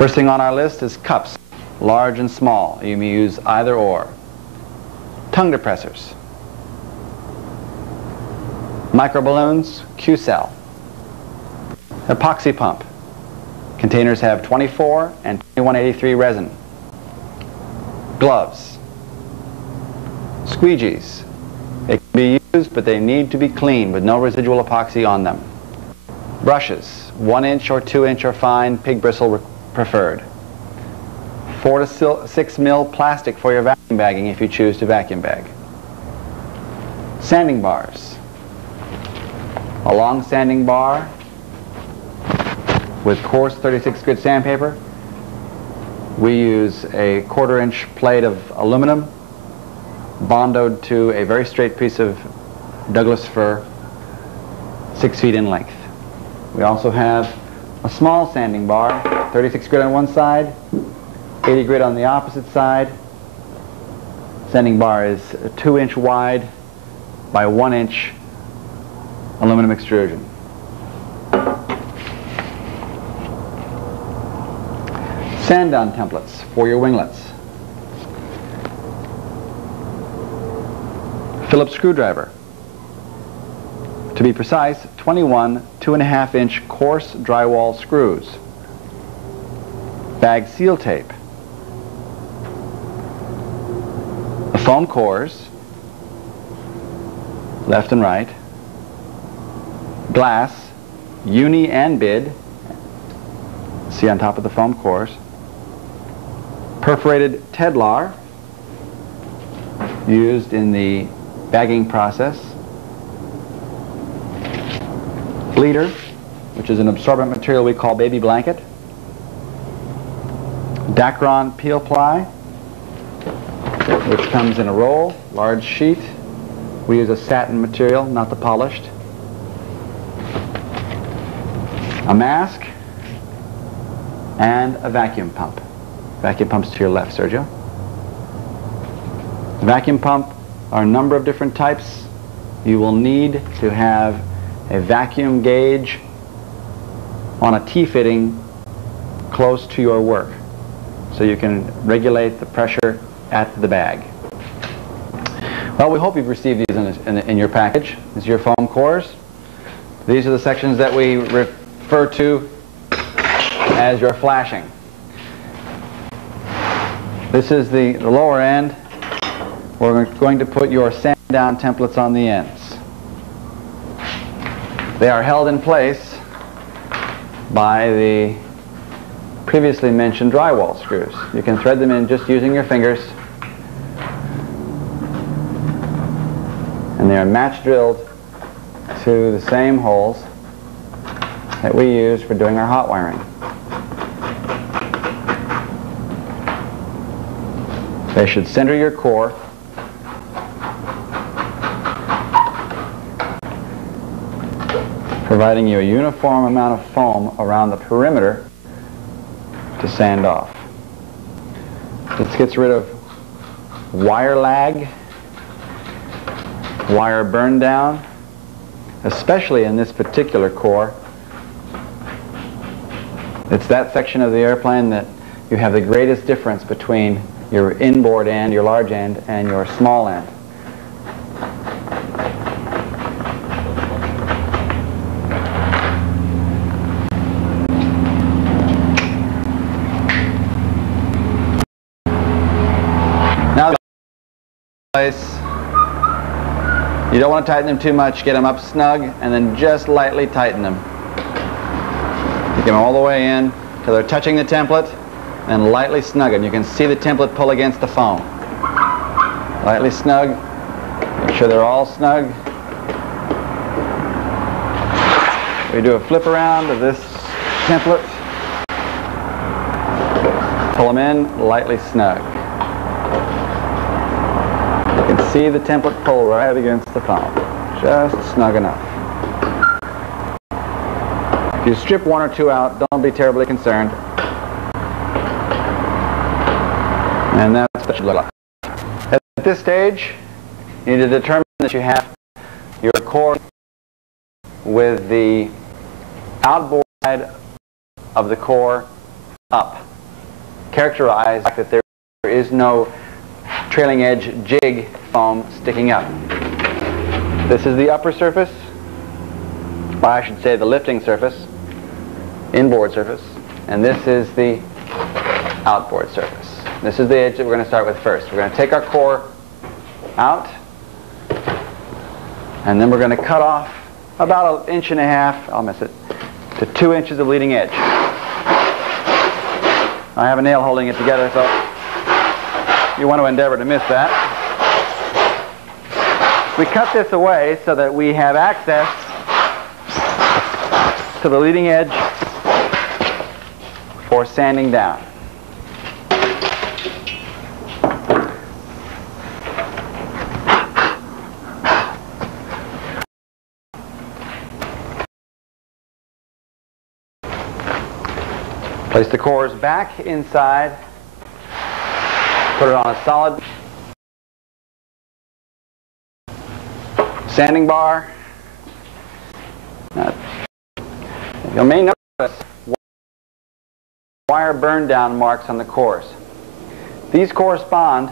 First thing on our list is cups, large and small. You may use either or. Tongue depressors, microballoons, Q-cell, epoxy pump. Containers have 24 and 2183 resin. Gloves, squeegees. They can be used, but they need to be clean with no residual epoxy on them. Brushes, 1 inch or 2 inch or fine, pig bristle preferred. 4 to 6 mil plastic for your vacuum bagging if you choose to vacuum bag. Sanding bars. A long sanding bar with coarse 36 grit sandpaper. We use a 1/4 inch plate of aluminum bondoed to a very straight piece of Douglas fir, 6 feet in length. We also have a small sanding bar, 36 grit on one side, 80 grit on the opposite side. Sanding bar is 2 inch wide by 1 inch aluminum extrusion. Sand down templates for your winglets. Phillips screwdriver. To be precise, 21 2.5 inch coarse drywall screws. Bag seal tape. The foam cores, left and right. Glass, uni and bid. See on top of the foam cores. Perforated Tedlar, used in the bagging process. Bleeder, which is an absorbent material we call baby blanket. Dacron peel ply, which comes in a roll, large sheet. We use a satin material, not the polished. A mask, and a vacuum pump. Vacuum pump's to your left, Sergio. The vacuum pump are a number of different types. You will need to have a vacuum gauge on a T-fitting close to your work so you can regulate the pressure at the bag. Well, we hope you've received these in your package. These are your foam cores. These are the sections that we refer to as your flashing. This is the lower end. We're going to put your sand down templates on the ends. They are held in place by the previously mentioned drywall screws. You can thread them in just using your fingers. And they are match drilled to the same holes that we use for doing our hot wiring. They should center your core providing you a uniform amount of foam around the perimeter to sand off. This gets rid of wire lag, wire burn down, especially in this particular core. It's that section of the airplane that you have the greatest difference between your inboard end, your large end, and your small end. Now, you don't want to tighten them too much. Get them up snug, and then just lightly tighten them. Get them all the way in till they're touching the template, and lightly snug it. You can see the template pull against the foam. Lightly snug. Make sure they're all snug. We do a flip around of this template. Pull them in, lightly snug. You can see the template pull right against the foam. Just snug enough. If you strip one or two out, don't be terribly concerned. And that's what it should look like. At this stage, you need to determine that you have your core with the outboard side of the core up. characterize that there is no trailing edge jig foam sticking up. This is the upper surface, or I should say the lifting surface, inboard surface, and this is the outboard surface. This is the edge that we're going to start with first. We're going to take our core out, and then we're going to cut off about 1.5 inches, I'll miss it, to 2 inches of leading edge. I have a nail holding it together, so you want to endeavor to miss that. We cut this away so that we have access to the leading edge for sanding down. Place the cores back inside, put it on a solid sanding bar. You may notice wire burn down marks on the cores. These correspond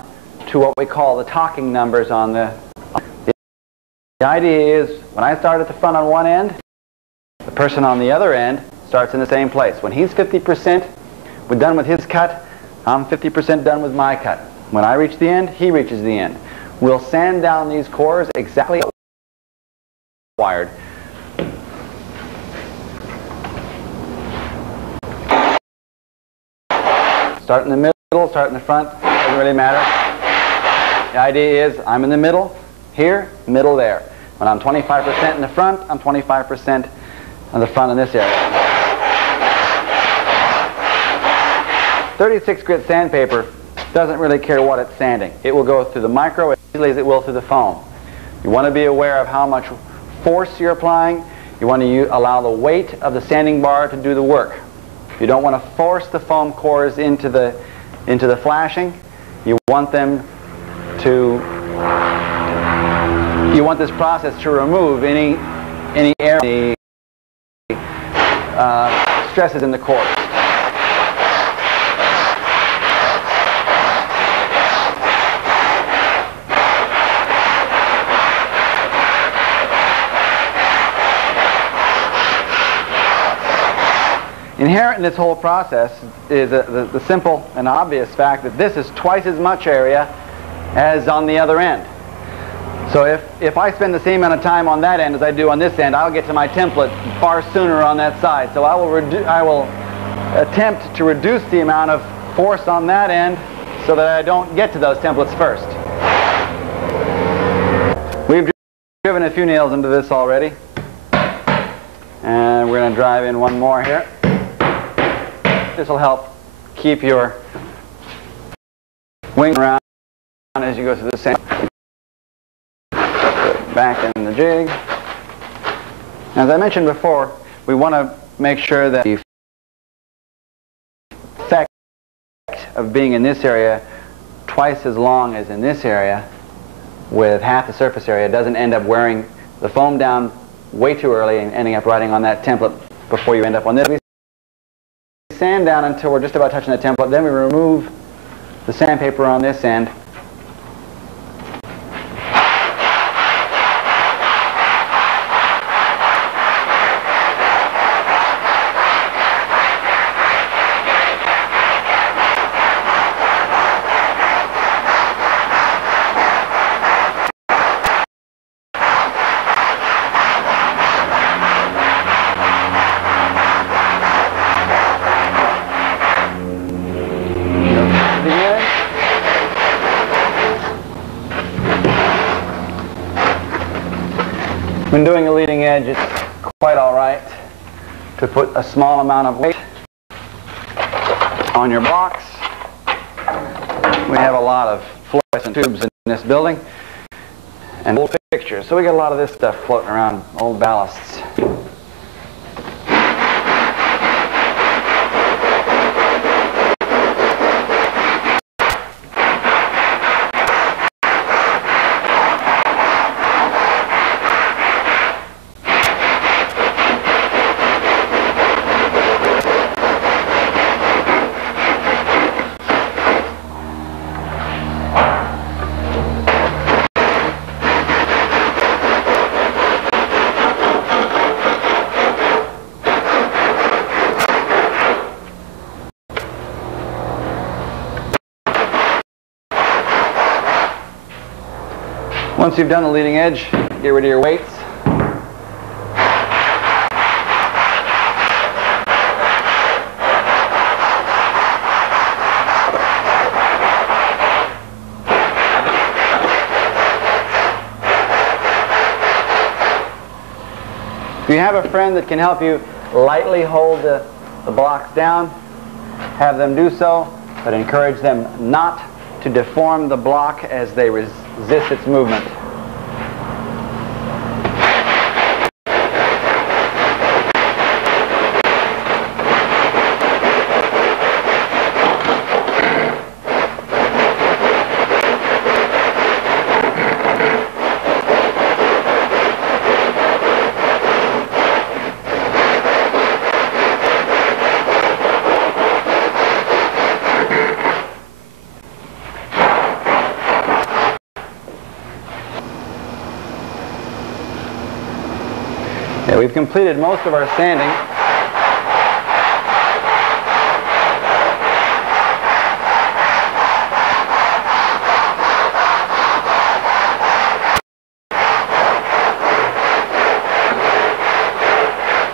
to what we call the talking numbers on the idea is when I start at the front on one end, the person on the other end starts in the same place. When he's 50% done with his cut, I'm 50% done with my cut. When I reach the end, he reaches the end. We'll sand down these cores exactly as wired. Start in the middle, start in the front, doesn't really matter. The idea is I'm in the middle here, middle there. When I'm 25% in the front, I'm 25% on the front in this area. 36 grit sandpaper doesn't really care what it's sanding. It will go through the micro as easily as it will through the foam. You want to be aware of how much force you're applying. You want to allow the weight of the sanding bar to do the work. You don't want to force the foam cores into the flashing. You want them to. You want this process to remove any air, stresses in the cores. Inherent in this whole process is the simple and obvious fact that this is twice as much area as on the other end. So if I spend the same amount of time on that end as I do on this end, I'll get to my template far sooner on that side. So I will attempt to reduce the amount of force on that end so that I don't get to those templates first. We've driven a few nails into this already, and we're going to drive in one more here. This will help keep your wing around as you go through the sand. Back in the jig. As I mentioned before, we want to make sure that the effect of being in this area twice as long as in this area with half the surface area doesn't end up wearing the foam down way too early and ending up riding on that template before you end up on this. We sand down until we're just about touching the template, then we remove the sandpaper on this end. When doing a leading edge, it's quite all right to put a small amount of weight on your blocks. We have a lot of fluorescent tubes in this building and old fixtures, so we got a lot of this stuff floating around, old ballasts. Once you've done the leading edge, get rid of your weights. If you have a friend that can help you lightly hold the blocks down, have them do so, but encourage them not to deform the block as they resist its movement. We've completed most of our sanding.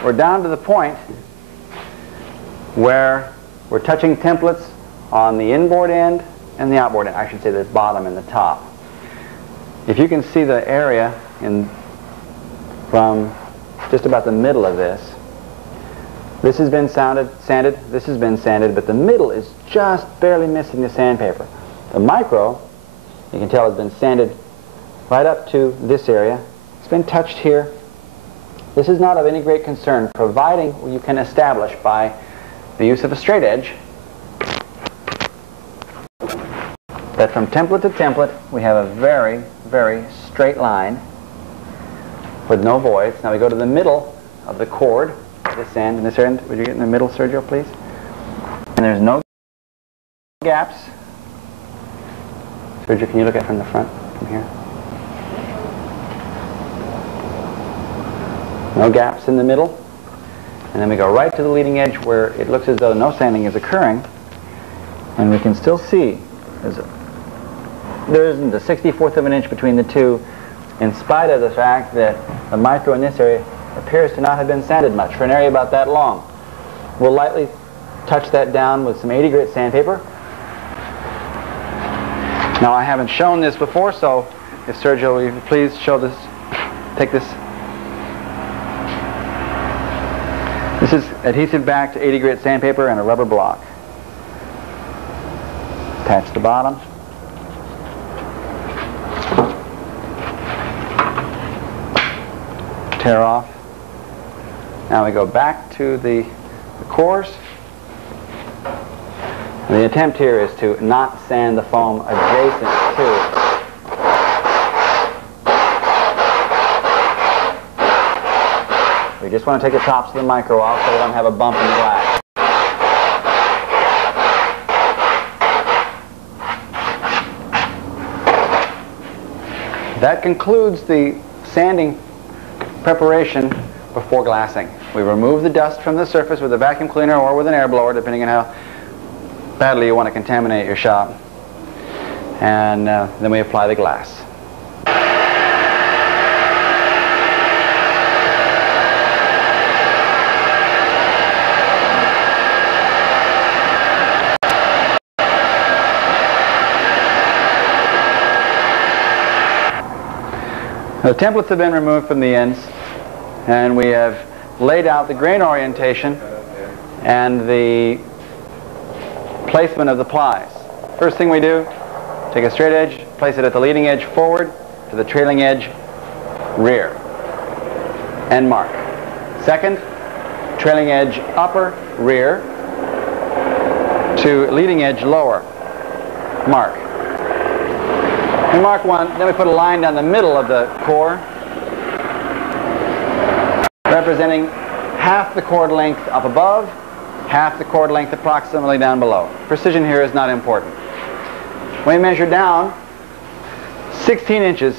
We're down to the point where we're touching templates on the inboard end and the outboard end. I should say the bottom and the top. If you can see the area from just about the middle of this. This has been sanded, this has been sanded, but the middle is just barely missing the sandpaper. The micro, you can tell, has been sanded right up to this area. It's been touched here. This is not of any great concern, providing you can establish by the use of a straight edge that from template to template we have a very, very straight line with no voids. Now we go to the middle of the cord, this end and this end. Would you get in the middle, Sergio, please? And there's no gaps. Sergio, can you look at it from the front, from here? No gaps in the middle. And then we go right to the leading edge where it looks as though no sanding is occurring. And we can still see there isn't a 64th of an inch between the two, in spite of the fact that the micro in this area appears to not have been sanded much for an area about that long. We'll lightly touch that down with some 80 grit sandpaper. Now I haven't shown this before, so if Sergio, will you please show this, take this. This is adhesive backed 80 grit sandpaper and a rubber block. Attach the bottom. Tear off. Now we go back to the cores. And the attempt here is to not sand the foam adjacent to. We just want to take the tops of the micro off so we don't have a bump in the glass. That concludes the sanding preparation before glassing. We remove the dust from the surface with a vacuum cleaner or with an air blower, depending on how badly you want to contaminate your shop. And then we apply the glass. The templates have been removed from the ends, and we have laid out the grain orientation and the placement of the plies. First thing we do, take a straight edge, place it at the leading edge forward to the trailing edge rear, and mark. Second, trailing edge upper, rear, to leading edge lower, mark. We mark one, then we put a line down the middle of the core, representing half the cord length up above, half the cord length approximately down below. Precision here is not important. We measure down 16 inches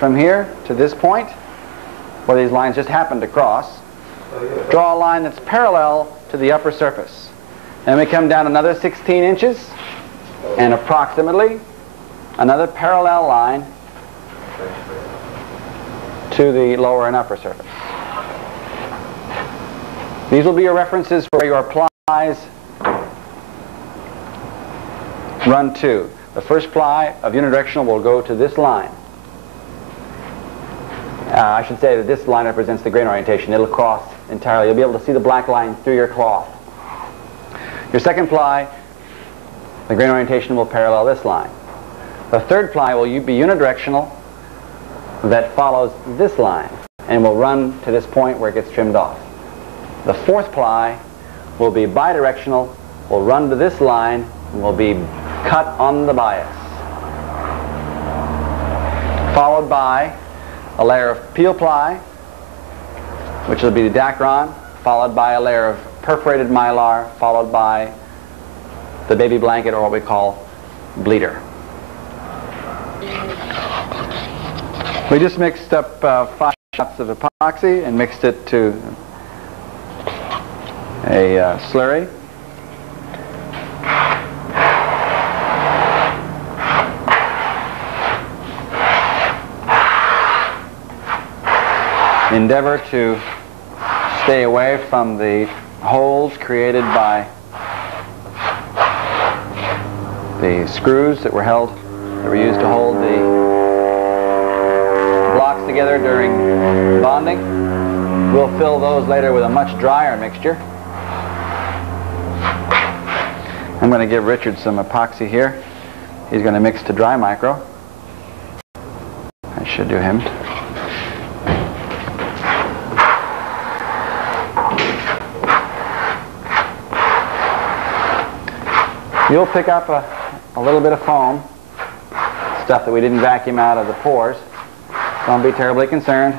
from here to this point, where these lines just happen to cross. Draw a line that's parallel to the upper surface. Then we come down another 16 inches and approximately another parallel line to the lower and upper surface. These will be your references for your plies run to. The first ply of unidirectional will go to this line. I should say that this line represents the grain orientation. It'll cross entirely. You'll be able to see the black line through your cloth. Your second ply, the grain orientation will parallel this line. The third ply will be unidirectional that follows this line and will run to this point where it gets trimmed off. The fourth ply will be bidirectional, will run to this line, and will be cut on the bias. Followed by a layer of peel ply, which will be the dacron, followed by a layer of perforated mylar, followed by the baby blanket, or what we call bleeder. We just mixed up 5 shots of epoxy and mixed it to a slurry. Endeavor to stay away from the holes created by the screws that were used to hold the blocks together during bonding. We'll fill those later with a much drier mixture. I'm going to give Richard some epoxy here. He's going to mix to dry micro. I should do him. You'll pick up a little bit of foam, stuff that we didn't vacuum out of the pores. Don't be terribly concerned.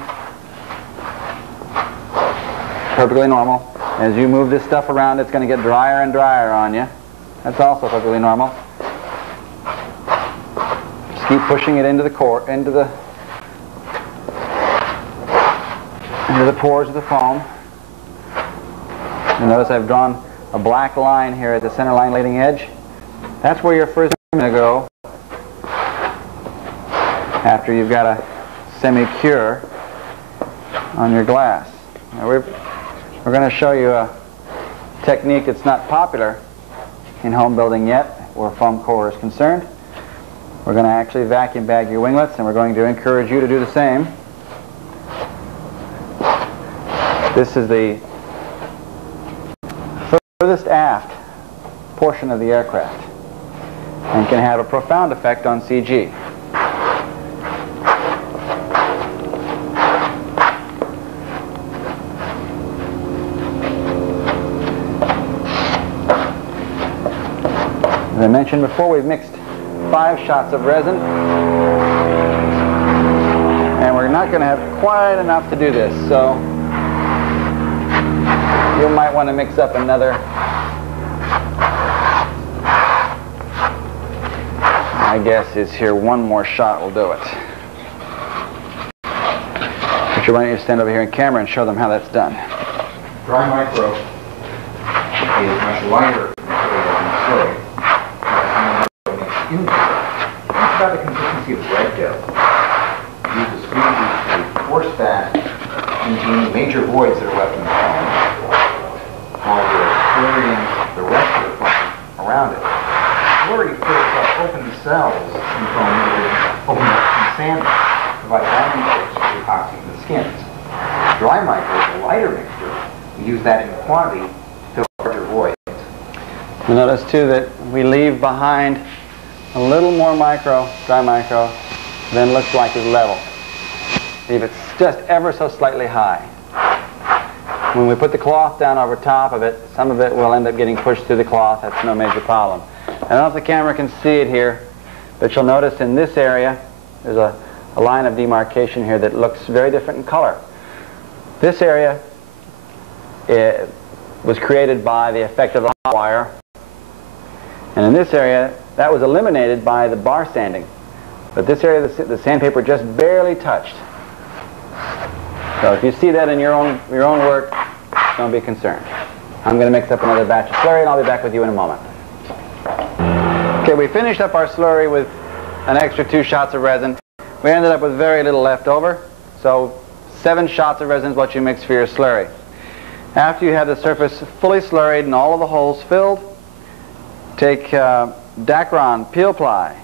Perfectly normal. As you move this stuff around, it's going to get drier and drier on you. That's also perfectly normal. Just keep pushing it into the core, into the pores of the foam. You notice I've drawn a black line here at the center line leading edge. That's where your first is going to go after you've got a semi-cure on your glass. Now we're going to show you a technique that's not popular in home building yet, where foam core is concerned. We're going to actually vacuum bag your winglets, and we're going to encourage you to do the same. This is the furthest aft portion of the aircraft and can have a profound effect on CG. As I mentioned before, we've mixed 5 shots of resin, and we're not going to have quite enough to do this, so you might want to mix up another. My guess is here one more shot will do it. Richard, why don't you stand over here in camera and show them how that's done. Dry micro is much lighter material than slurry. It's about the consistency of bread dough. Use the squeegee to force that into any major voids that are left in the foam while you're slurrying the rest of the foam around it. Slurry fills up open cells in foam that open up in sand, provide bonding force for epoxy in the skins. Dry micro is a lighter mixture. We use that in quantity to fill larger voids. You'll notice too that we leave behind a little more dry micro, than looks like is level. See if it's just ever so slightly high. When we put the cloth down over top of it, some of it will end up getting pushed through the cloth. That's no major problem. I don't know if the camera can see it here, but you'll notice in this area there's a line of demarcation here that looks very different in color. This area was created by the effect of the hot wire, and in this area that was eliminated by the bar sanding. But this area the sandpaper just barely touched. So if you see that in your own work, don't be concerned. I'm going to mix up another batch of slurry, and I'll be back with you in a moment. Okay, we finished up our slurry with an extra 2 shots of resin. we ended up with very little left over. So 7 shots of resin is what you mix for your slurry. After you have the surface fully slurried and all of the holes filled, take Dacron peel ply.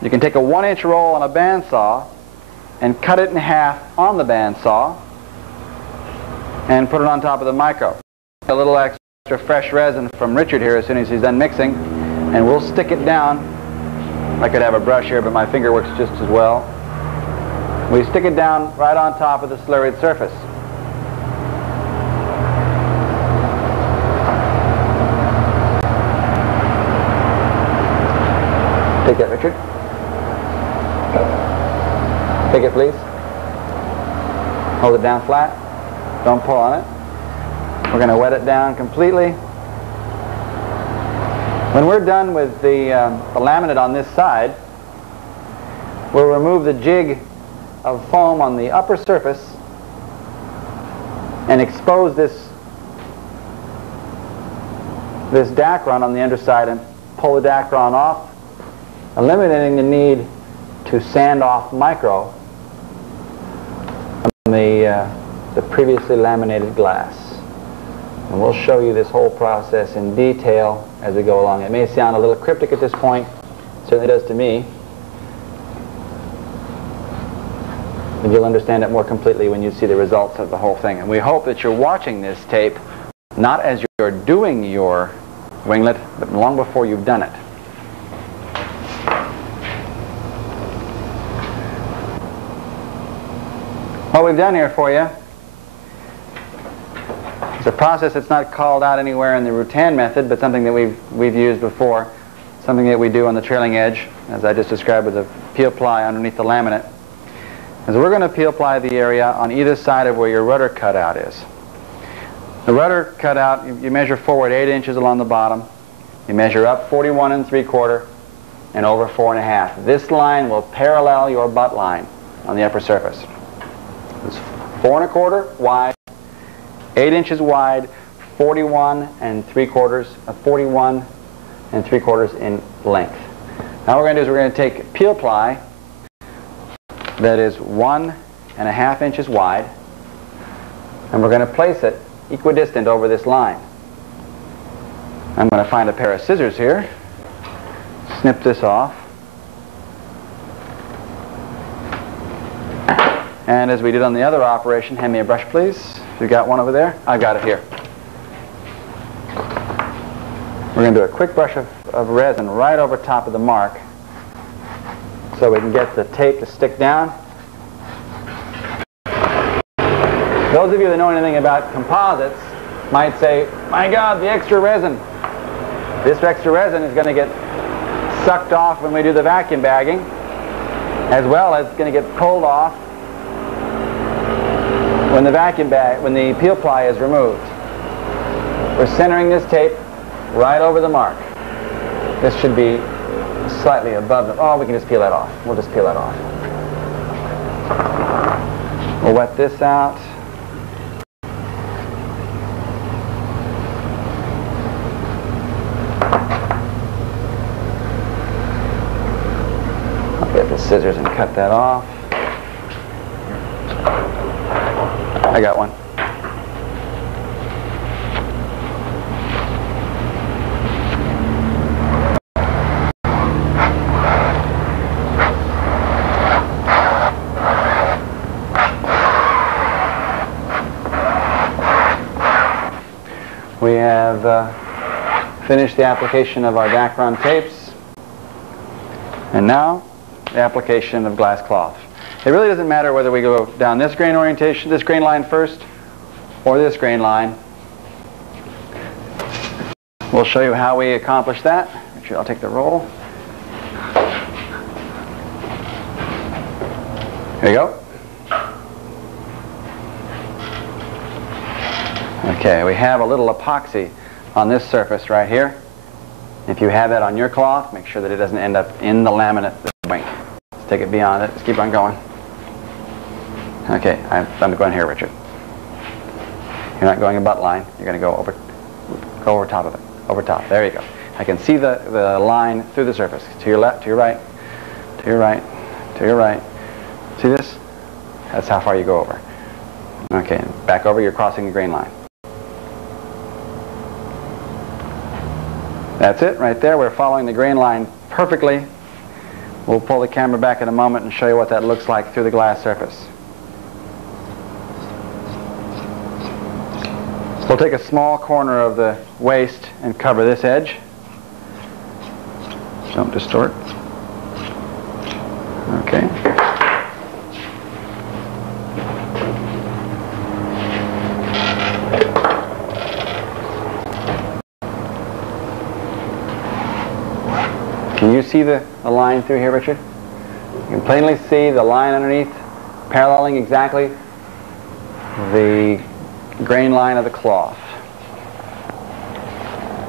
You can take a 1-inch roll on a bandsaw and cut it in half on the bandsaw and put it on top of the micro. A little extra fresh resin from Richard here as soon as he's done mixing, and we'll stick it down. I could have a brush here, but my finger works just as well. We stick it down right on top of the slurried surface. Take that, Richard. Take it, please. Hold it down flat. Don't pull on it. We're going to wet it down completely. When we're done with the laminate on this side, we'll remove the jig of foam on the upper surface and expose this Dacron on the underside and pull the Dacron off, eliminating the need to sand off micro on the previously laminated glass. And we'll show you this whole process in detail as we go along. It may sound a little cryptic at this point, it certainly does to me, but you'll understand it more completely when you see the results of the whole thing. And we hope that you're watching this tape not as you're doing your winglet, but long before you've done it. What we've done here for you is a process that's not called out anywhere in the Rutan method, but something that we've used before, something that we do on the trailing edge, as I just described with the peel ply underneath the laminate. Is we're going to peel ply the area on either side of where your rudder cutout is. The rudder cutout, you measure forward 8 inches along the bottom, you measure up 41 3/4 and over 4 1/2. This line will parallel your butt line on the upper surface. It's 4 1/4 wide, 8 inches wide, 41 3/4 in length. Now what we're going to do is we're going to take peel ply that is 1 1/2 inches wide, and we're going to place it equidistant over this line. I'm going to find a pair of scissors here, snip this off, and as we did on the other operation, hand me a brush please. You got one over there? I've got it here. We're going to do a quick brush of resin right over top of the mark so we can get the tape to stick down. Those of you that know anything about composites might say, my God, the extra resin. This extra resin is going to get sucked off when we do the vacuum bagging, as well as going to get pulled off when the peel ply is removed. We're centering this tape right over the mark. This should be slightly above the, oh, we can just peel that off. We'll just peel that off. We'll wet this out. I'll get the scissors and cut that off. I got one. We have finished the application of our Dacron tapes, and now the application of glass cloth. It really doesn't matter whether we go down this grain orientation, this grain line first, or this grain line. We'll show you how we accomplish that. Actually, I'll take the roll. Here you go. Okay, we have a little epoxy on this surface right here. If you have that on your cloth, make sure that it doesn't end up in the laminate. Let's take it beyond it. Let's keep on going. Okay, I'm going here, Richard. You're not going a butt line. You're going to go over top of it. Over top. There you go. I can see the line through the surface. To your left, to your right, to your right, to your right. See this? That's how far you go over. Okay, back over, you're crossing the grain line. That's it right there. We're following the grain line perfectly. We'll pull the camera back in a moment and show you what that looks like through the glass surface. We'll take a small corner of the waste and cover this edge. Don't distort. Okay. Can you see the line through here, Richard? You can plainly see the line underneath paralleling exactly the grain line of the cloth.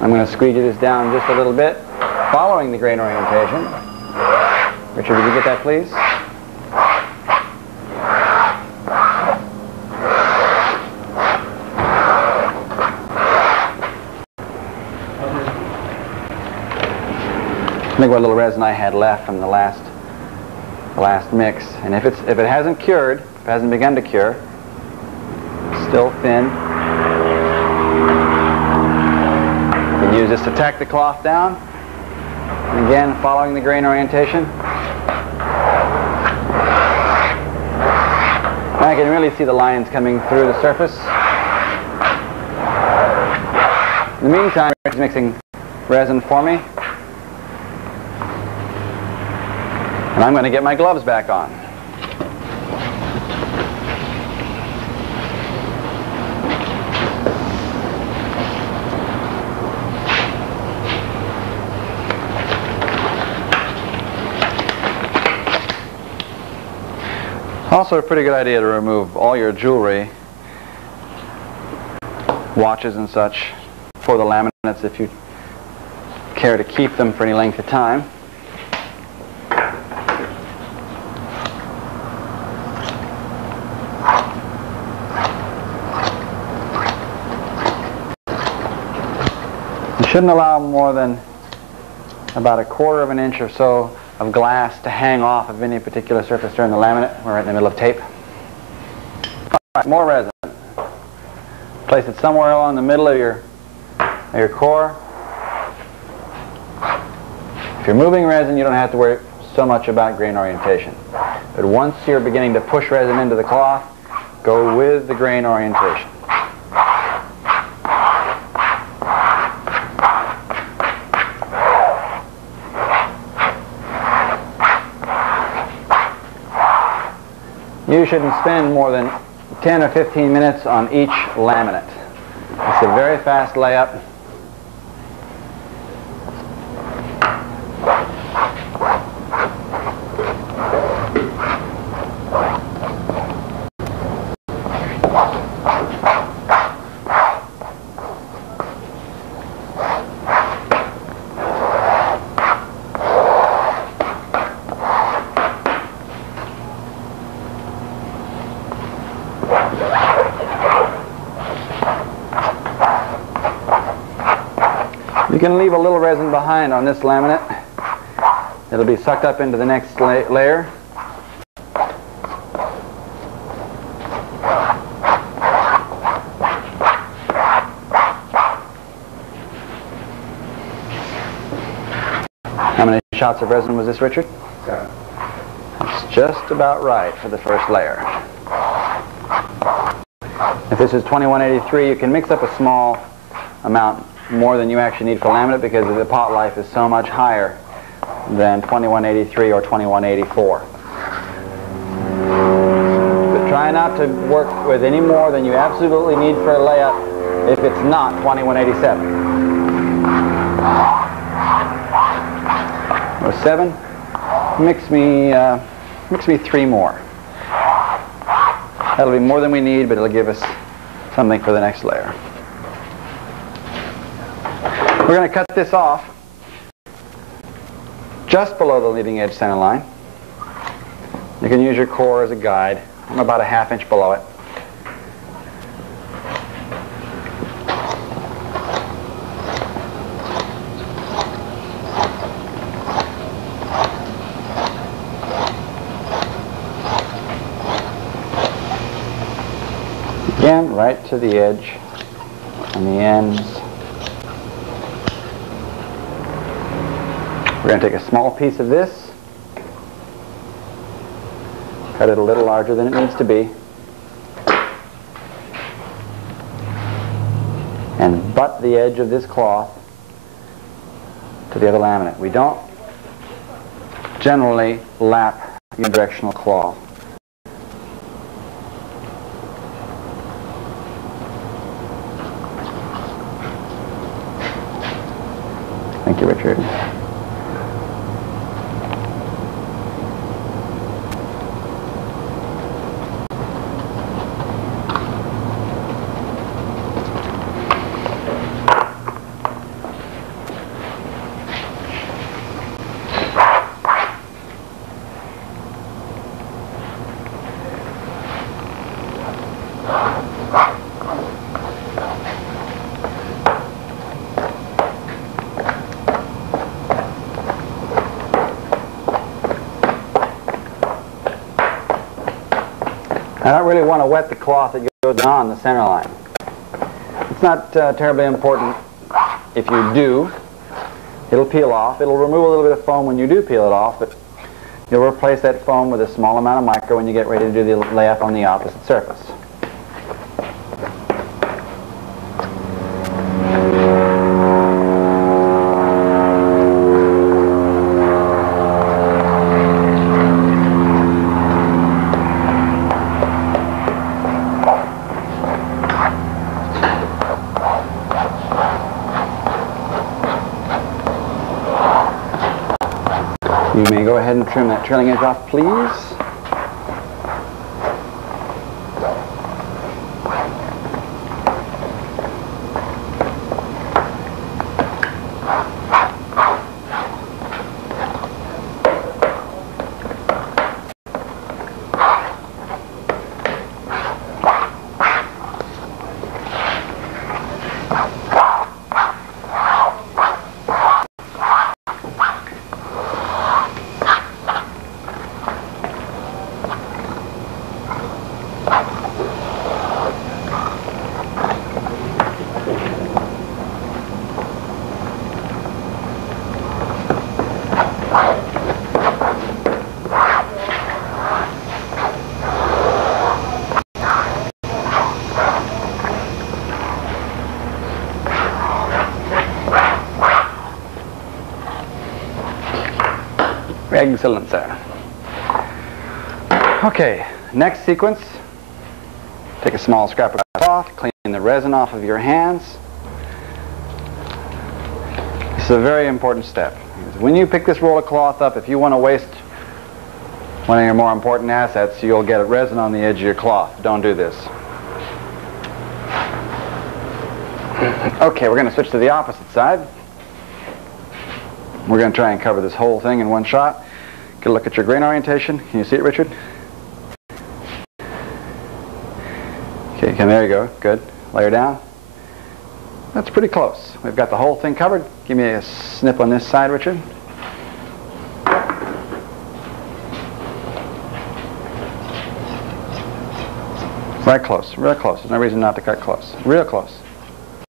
I'm going to squeegee this down just a little bit, following the grain orientation. Richard, would you get that, please? I think what little resin I had left from the last mix, and if it hasn't cured, if it hasn't begun to cure, still thin, you can use this to tack the cloth down. And again, following the grain orientation. I can really see the lines coming through the surface. In the meantime, Rick's mixing resin for me. And I'm going to get my gloves back on. Also a pretty good idea to remove all your jewelry, watches and such, for the laminates if you care to keep them for any length of time. You shouldn't allow more than about 1/4 of an inch or so of glass to hang off of any particular surface during the laminate. We're right in the middle of tape. All right, more resin. Place it somewhere along the middle of your core. If you're moving resin, you don't have to worry so much about grain orientation. But once you're beginning to push resin into the cloth, go with the grain orientation. You shouldn't spend more than 10 or 15 minutes on each laminate. It's a very fast layup. You can leave a little resin behind on this laminate. It'll be sucked up into the next layer. How many shots of resin was this, Richard? 7. That's just about right for the first layer. If this is 2183, you can mix up a small amount more than you actually need for laminate because the pot life is so much higher than 2183 or 2184. But try not to work with any more than you absolutely need for a layup if it's not 2187. Or 7, mix me 3 more. That'll be more than we need, but it'll give us something for the next layer. We're going to cut this off just below the leading edge center line. You can use your core as a guide. I'm about a 1/2 inch below it. to the edge and the ends. We're going to take a small piece of this, cut it a little larger than it needs to be, and butt the edge of this cloth to the other laminate. We don't generally lap unidirectional cloth. Thank you, Richard. I don't really want to wet the cloth that goes on the center line. It's not terribly important if you do. It'll peel off. It'll remove a little bit of foam when you do peel it off, but you'll replace that foam with a small amount of micro when you get ready to do the layup on the opposite surface. You may go ahead and trim that trailing edge off, please. Excellent, sir. Okay, next sequence. Take a small scrap of cloth, clean the resin off of your hands. This is a very important step. When you pick this roll of cloth up, if you want to waste one of your more important assets, you'll get resin on the edge of your cloth. Don't do this. Okay, we're going to switch to the opposite side. We're going to try and cover this whole thing in one shot. Get a look at your grain orientation. Can you see it, Richard? Okay, there you go. Good. Layer down. That's pretty close. We've got the whole thing covered. Give me a snip on this side, Richard. Right close. Real close. There's no reason not to cut close. Real close.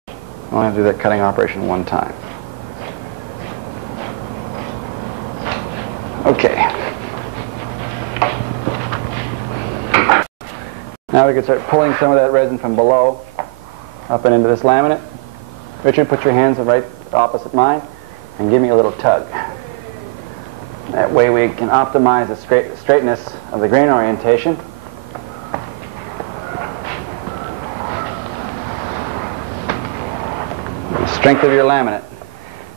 I only have to do that cutting operation one time. Okay. Now we can start pulling some of that resin from below up and into this laminate. Richard, put your hands right opposite mine and give me a little tug. That way we can optimize the straightness of the grain orientation. The strength of your laminate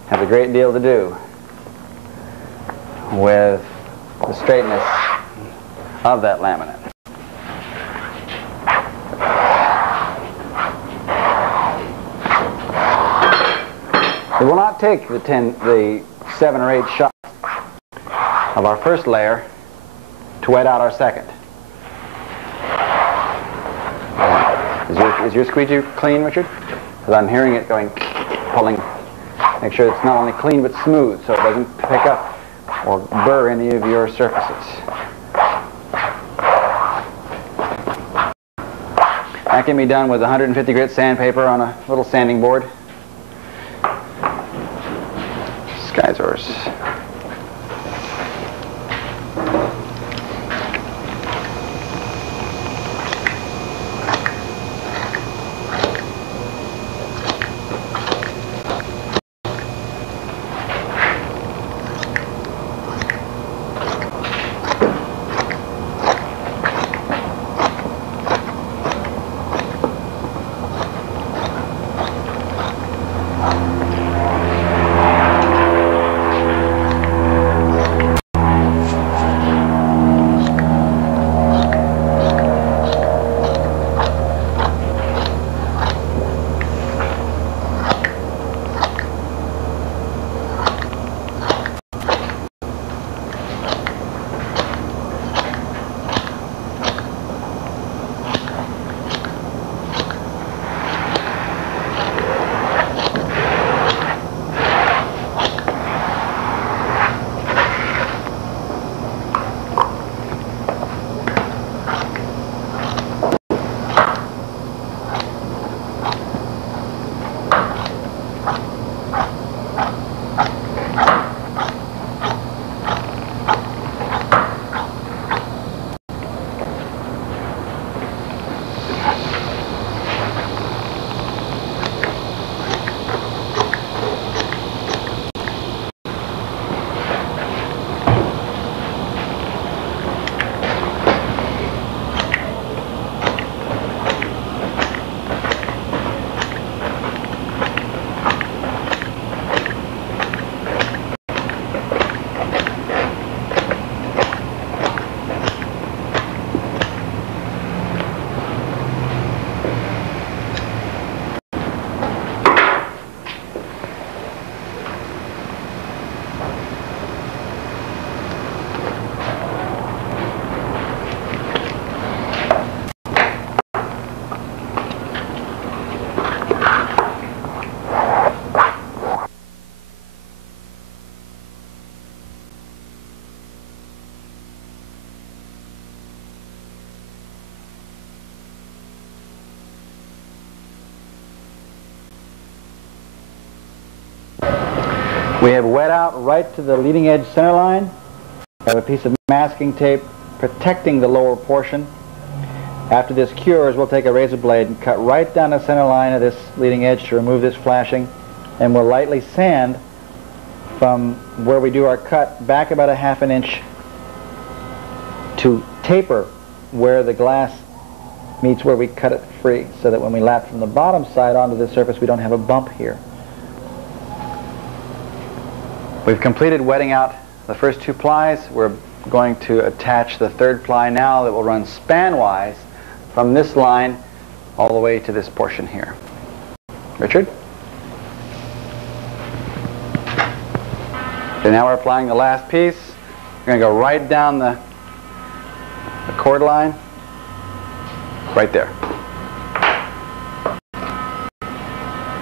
has a great deal to do with the straightness of that laminate. It will not take the 7 or 8 shots of our first layer to wet out our second. Is your squeegee clean, Richard? Because I'm hearing it going, pulling. Make sure it's not only clean but smooth so it doesn't pick up or burr any of your surfaces. That can be done with 150 grit sandpaper on a little sanding board. Skyzors. We have wet out right to the leading edge center line. We have a piece of masking tape protecting the lower portion. After this cures, we'll take a razor blade and cut right down the center line of this leading edge to remove this flashing, and we'll lightly sand from where we do our cut back about a ½ inch to taper where the glass meets where we cut it free, so that when we lap from the bottom side onto the surface, we don't have a bump here. We've completed wetting out the first 2 plies. We're going to attach the 3rd ply now that will run span-wise from this line all the way to this portion here. Richard? Okay, now we're applying the last piece. We're going to go right down the cord line, right there.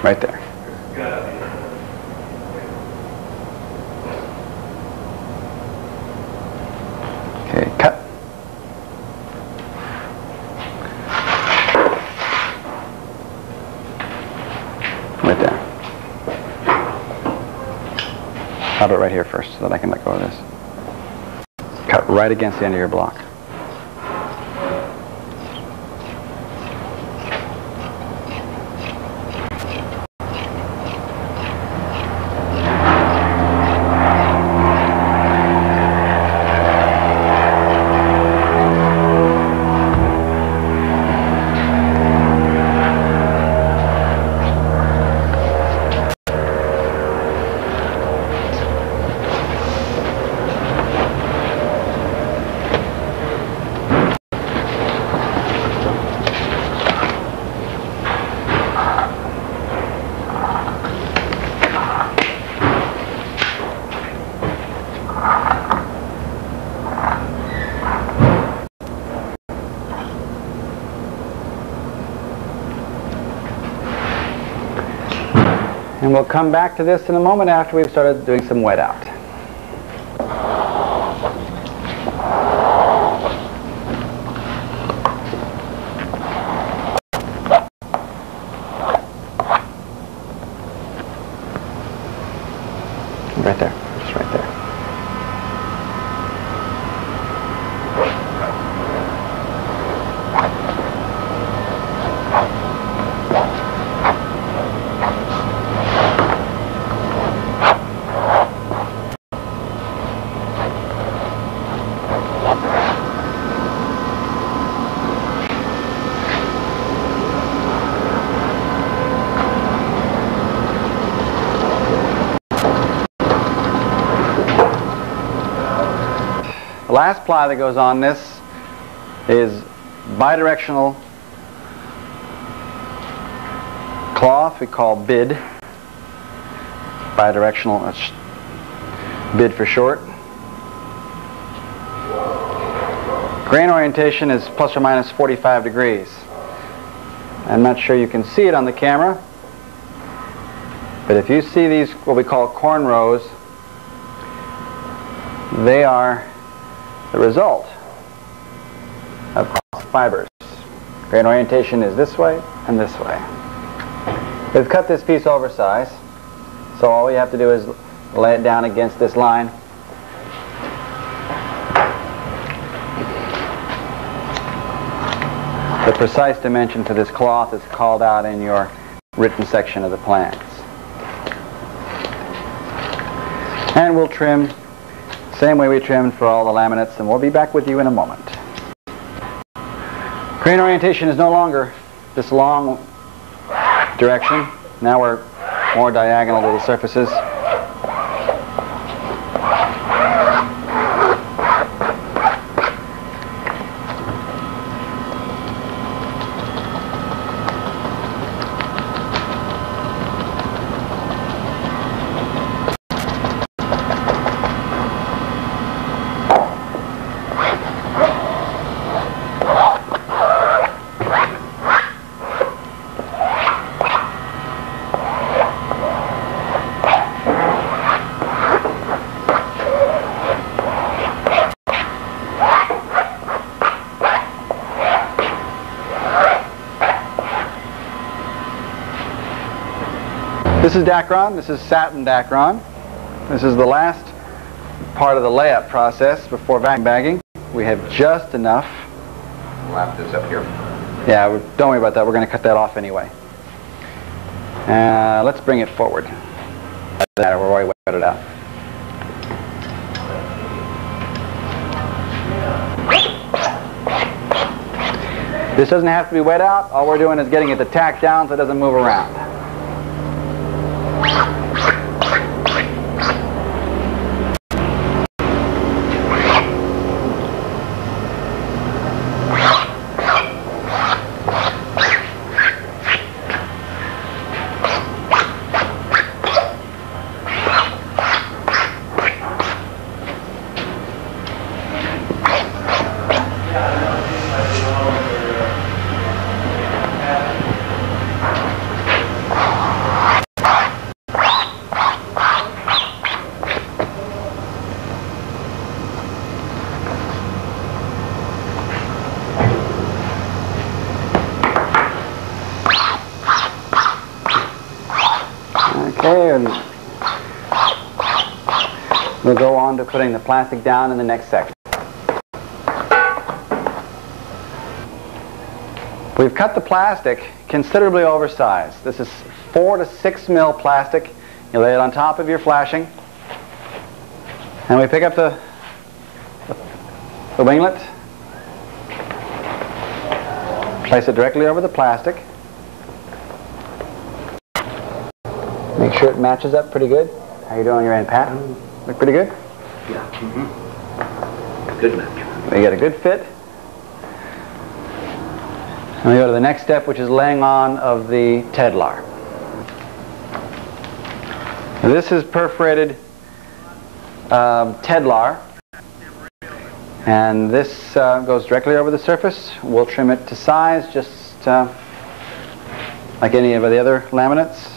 Right there. Okay, cut. Right there. How about right here first, so that I can let go of this. Cut right against the end of your block. And we'll come back to this in a moment after we've started doing some wet out. Right there, just right there. The last ply that goes on this is Bi-Directional Cloth, we call BID. Bi-Directional, that's BID for short. Grain orientation is plus or minus 45 degrees. I'm not sure you can see it on the camera, but if you see these, what we call cornrows, they are the result of cross fibers. Grain orientation is this way and this way. We've cut this piece oversized, so all we have to do is lay it down against this line. The precise dimension for this cloth is called out in your written section of the plans. And we'll trim same way we trimmed for all the laminates, and we'll be back with you in a moment. Grain orientation is no longer this long direction. Now we're more diagonal to the surfaces. This is Dacron. This is satin Dacron. This is the last part of the layup process before vacuum bagging. We have just enough. Lap this up here. Yeah, don't worry about that. We're going to cut that off anyway. Let's bring it forward. We're already wet it out. This doesn't have to be wet out. All we're doing is getting it to tack down so it doesn't move around. Okay, and we'll go on to putting the plastic down in the next section. We've cut the plastic considerably oversized. This is 4 to 6 mil plastic. You lay it on top of your flashing, and we pick up the winglet, place it directly over the plastic. Make sure it matches up pretty good. How you doing on your end, Pat? Look pretty good? Yeah. Mm-hmm. Good match. We get a good fit. And we go to the next step, which is laying on of the Tedlar. Now, this is perforated Tedlar, and this goes directly over the surface. We'll trim it to size, just like any of the other laminates.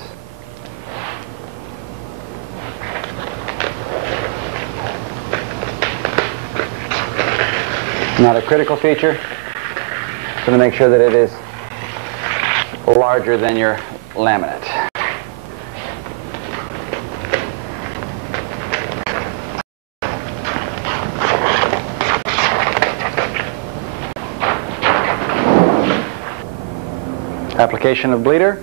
Not a critical feature. Just going to make sure that it is larger than your laminate. application of bleeder,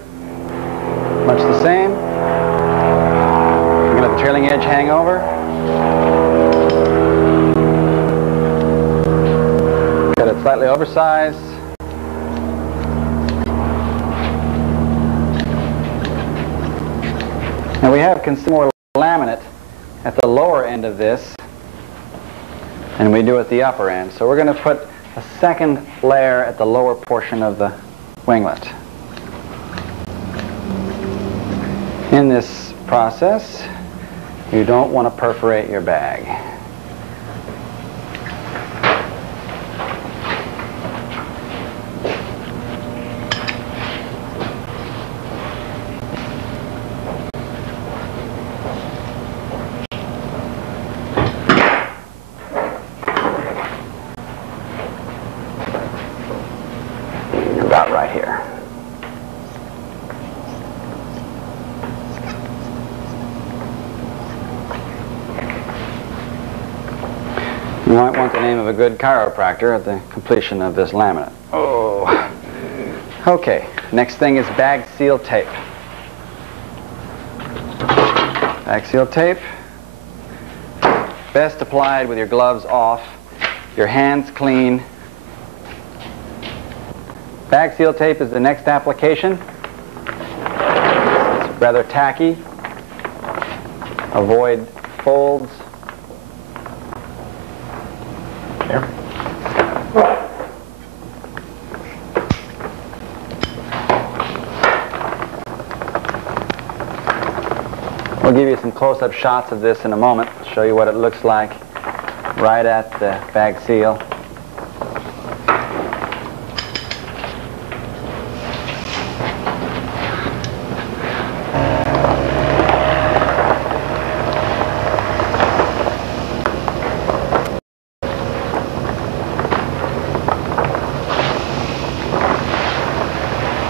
much the same. We're going to let the trailing edge hang over. Cut it slightly oversized. Now we have considerable laminate at the lower end of this than we do at the upper end. So we're going to put a second layer at the lower portion of the winglet. In this process, you don't want to perforate your bag. About right here. You might want the name of a good chiropractor at the completion of this laminate. Oh. Okay, next thing is bag seal tape. Bag seal tape, best applied with your gloves off, your hands clean. Bag seal tape is the next application. It's rather tacky. Avoid folds. Here. We'll give you some close-up shots of this in a moment. Show you what it looks like right at the bag seal.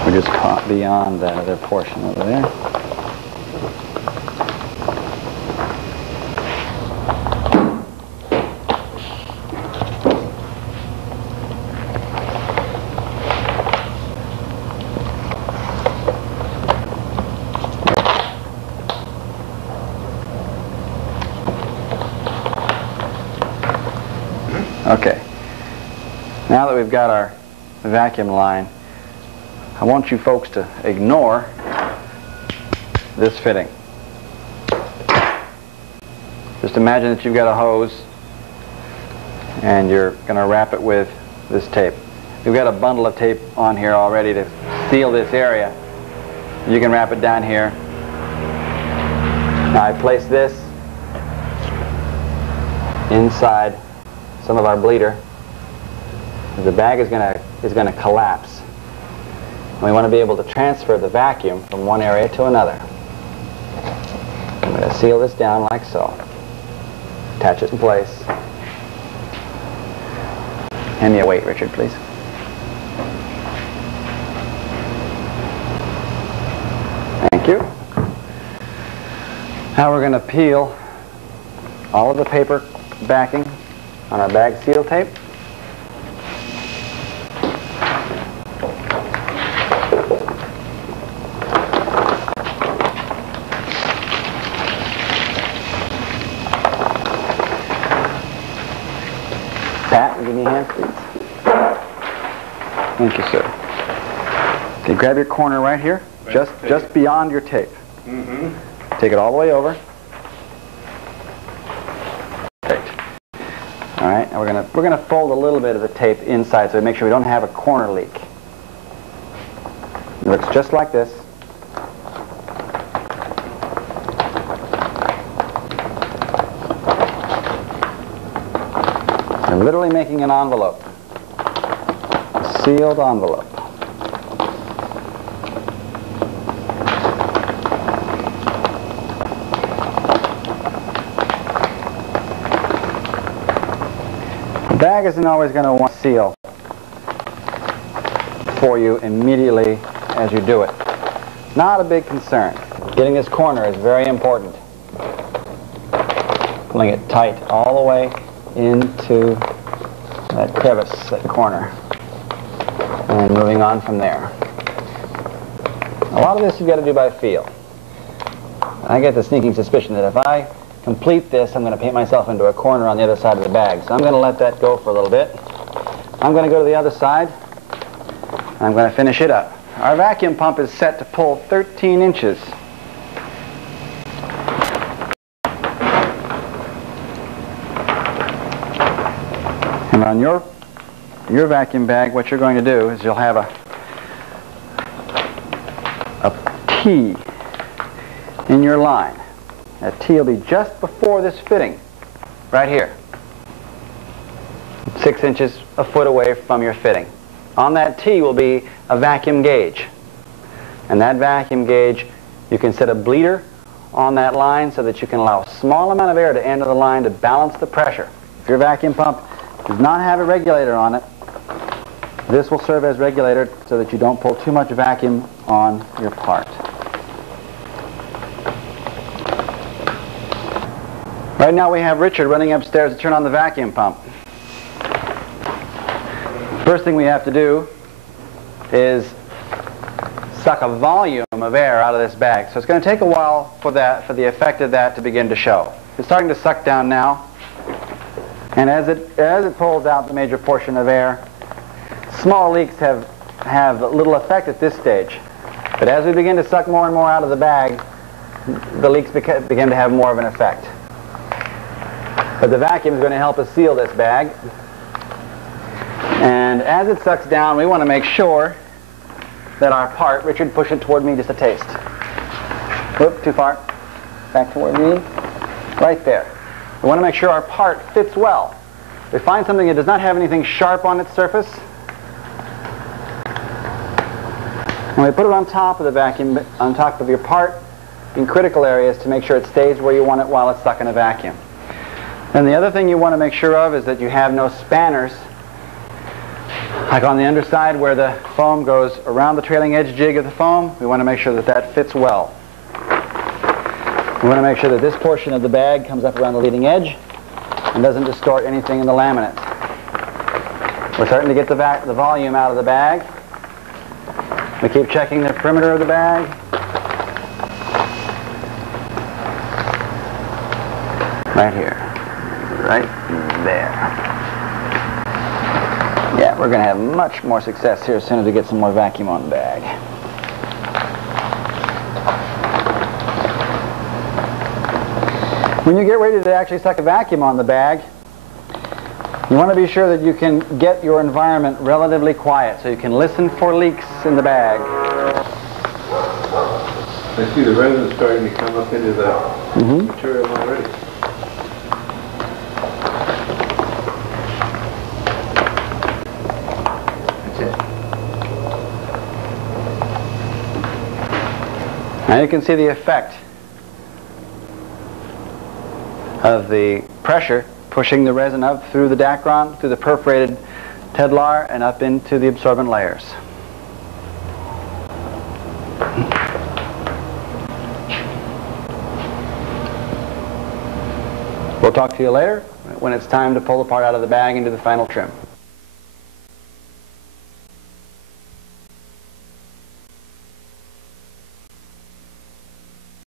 We just caught beyond that other portion over there. Okay. Now that we've got our vacuum line, I want you folks to ignore this fitting. Just imagine that you've got a hose and you're going to wrap it with this tape. We've got a bundle of tape on here already to seal this area. You can wrap it down here. Now I place this inside some of our bleeder. The bag is going to collapse. And we want to be able to transfer the vacuum from one area to another. I'm going to seal this down like so. Attach it in place. Hand me a weight, Richard, please. Thank you. Now we're going to peel all of the paper backing on our bag seal tape. Pat, give me a hand, please. Thank you, sir. Okay, grab your corner right here, just beyond your tape. Mm-hmm. Take it all the way over. Great. All right, now we're gonna fold a little bit of the tape inside so we make sure we don't have a corner leak. It looks just like this. We're literally making an envelope, a sealed envelope. The bag isn't always going to want to seal for you immediately as you do it. Not a big concern. Getting this corner is very important. Pulling it tight all the way into that crevice, that corner, and moving on from there. A lot of this you've got to do by feel. I get the sneaking suspicion that if I complete this, I'm going to paint myself into a corner on the other side of the bag. So I'm going to let that go for a little bit. I'm going to go to the other side, and I'm going to finish it up. Our vacuum pump is set to pull 13 inches. And on your vacuum bag, what you're going to do is you'll have a T in your line. That T will be just before this fitting, right here. 6 inches, a foot away from your fitting. On that T will be a vacuum gauge. And that vacuum gauge, you can set a bleeder on that line so that you can allow a small amount of air to enter the line to balance the pressure. If your vacuum pump does not have a regulator on it, this will serve as regulator so that you don't pull too much vacuum on your part. Right now we have Richard running upstairs to turn on the vacuum pump. First thing we have to do is suck a volume of air out of this bag. So it's going to take a while for the effect of that to begin to show. It's starting to suck down now, and as it pulls out the major portion of air, small leaks have little effect at this stage. But as we begin to suck more and more out of the bag, the leaks begin to have more of an effect. But the vacuum is going to help us seal this bag. And as it sucks down, we want to make sure that our part, Richard, push it toward me just a taste. Whoop, too far. Back toward me. Right there. We want to make sure our part fits well. We find something that does not have anything sharp on its surface, and we put it on top of the vacuum, on top of your part in critical areas to make sure it stays where you want it while it's stuck in a vacuum. And the other thing you want to make sure of is that you have no spanners, like on the underside where the foam goes around the trailing edge jig of the foam. We want to make sure that that fits well. We want to make sure that this portion of the bag comes up around the leading edge and doesn't distort anything in the laminate. We're starting to get the volume out of the bag. We keep checking the perimeter of the bag. Right here. Right there. Yeah, we're going to have much more success here as soon as we get some more vacuum on the bag. When you get ready to actually suck a vacuum on the bag, you want to be sure that you can get your environment relatively quiet so you can listen for leaks in the bag. I see the resin starting to come up into the material already. Now you can see the effect of the pressure pushing the resin up through the Dacron, through the perforated Tedlar, and up into the absorbent layers. We'll talk to you later when it's time to pull the part out of the bag and do the final trim.